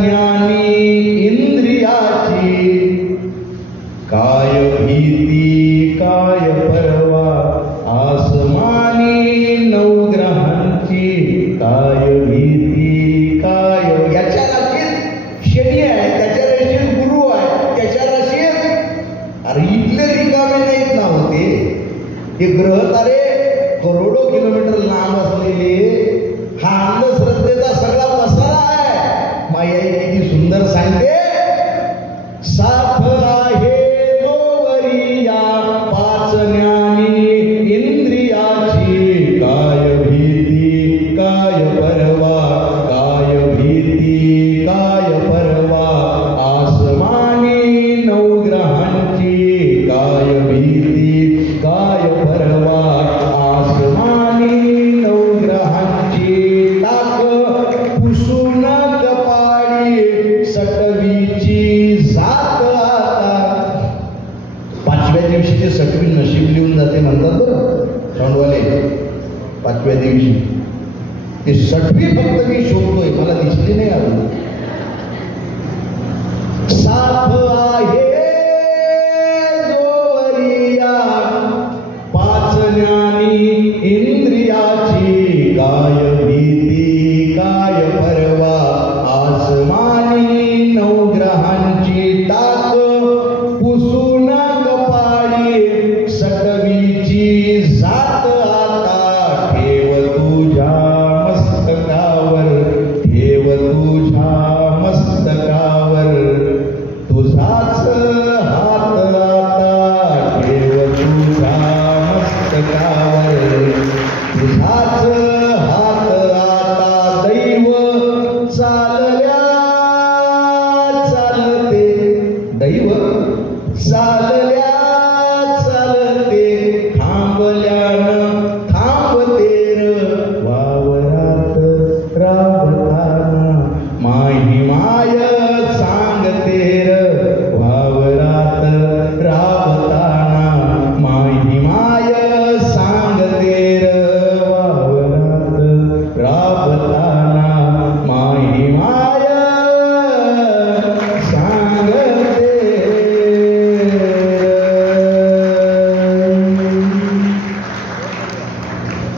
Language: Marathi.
ज्ञानी इंद्रियाची, काय भीती काय परवा आसमानी नवग्रहांची, काय भीती काय. याच्या राशीत शनी आहे, त्याच्या राशीत गुरु आहे, त्याच्या राशीत अरे इथले रिकामे नाहीत ना होते हे ग्रह तारे करोडो किलोमीटर लांब असलेले. हा अंधश्रद्धेचा सगळा पसारा आहे. माया किती सुंदर सांगते, साथ आहे दोवरिया पाच ज्ञानी इंद्रियाची, काय भीती काय परवा, काय भीती काय परवा आसमानी नवग्रहांची, काय भीती काय परवा आसमानी नवग्रहांची. टाक पुसून कपाळी सटवीची जात आता. पाचव्या दिवशी ते सटवी नशीब लिहून जाते म्हणतात बरं सोंडवाले. पाचव्या दिवशी ते सटवी फक्त मी शोधतोय, मला दिसली नाही